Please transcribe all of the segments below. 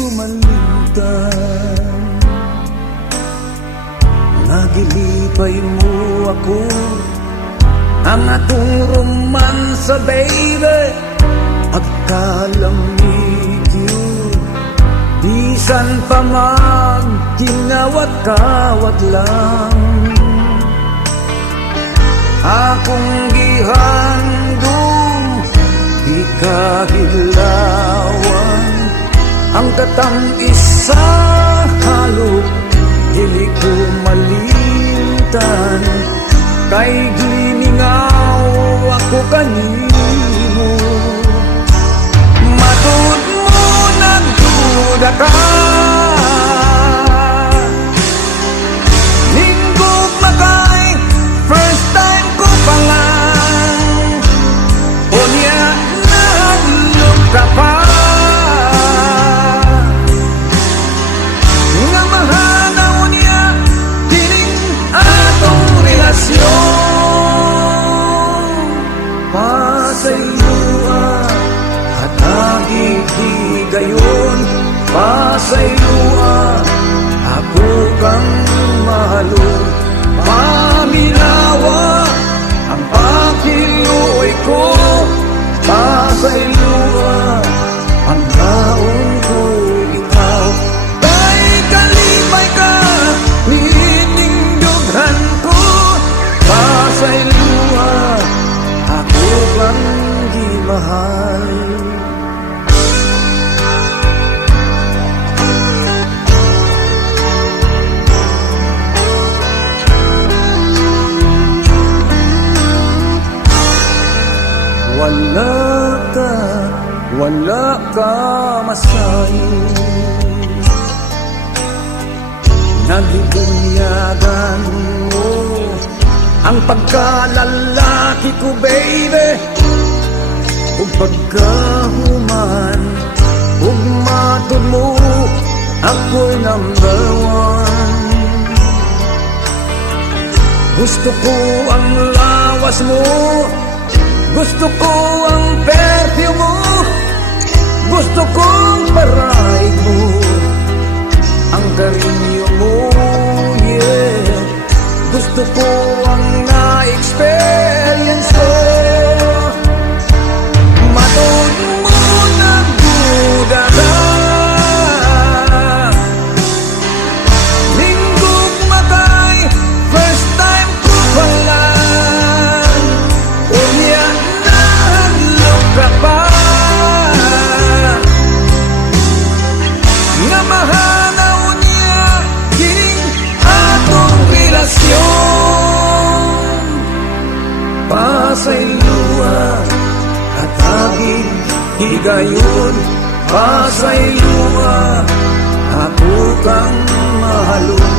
kumalimtan. Nagilipay mo ako ang atong romansa, baby. Agkalamig yun, bisan pa magkinawat-kawat lang. Akong gihandom, di kahilawan, ang katamis sa halok, dili ko malimtan. Kay giningaw ako kanimo, matud mo nagduda ka. Linggog makay, first time ko pa lang, unya naglog ka pa. Nga mahanaw niya, kining atong relasyon. Pasayloa, hatagig gayon. Pasayloa, ako kang mahalon. Paminawa ang pakiluoy ko. Pasayloa, ang taon ko ikaw. Kay kalipay ka, ninindughan ko. Pasayloa, ako kang gimahal. Wala ka masayo, nagdudunyagan mo ang pagkalalaki ko, baby. Ug pagkahuman, ug matod mo, ako'y number one. Gusto ko ang lawas mo, gusto ko ang perfume mo, gusto kong paraig mo, ang karinyo mo, yeah. Gusto ko ang na-experience ko. Matod mo nagduda ka. Linggog makay, first time ko pa lang, unya naglog ka pa. Nga mahanaw niya, kining atong relasyon. Pasayloa, hatagig higayon. Pasayloa, ako kang mahalon.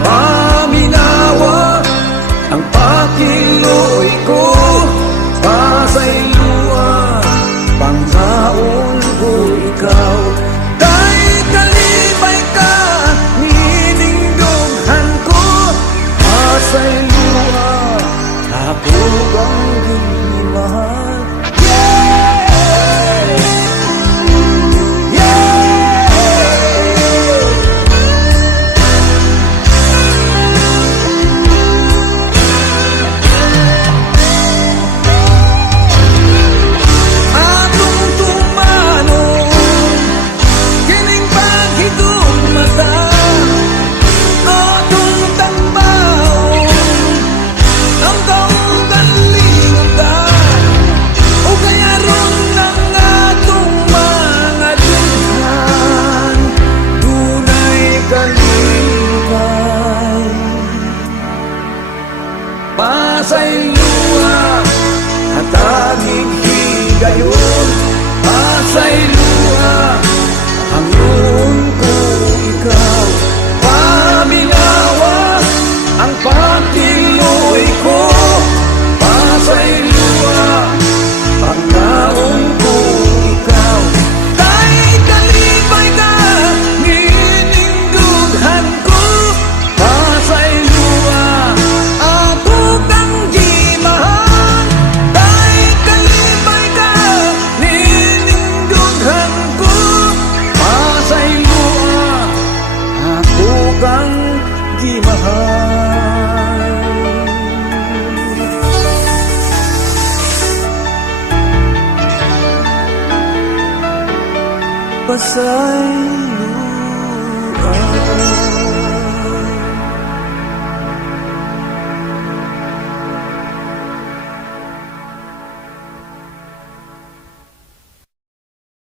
Paminawa ang pakiluoy ko. Pasayloa, pangkaon ko ikaw. Kay kalipay ka, ninindughan ko. Pasayloa, ako kang gimahal. Pasayloa, hatagig higayon. Pasayloa, ang yun ko ikaw. Paminawa ang pakiluoy ko. Pasayloa, pangkaon ko ikaw. Kay kalipay ka, ninindughan ko. Pasayloa, ako kang gimahal. Kay kalipay ka, ninindughan ko. Pasayloa, pasay luar.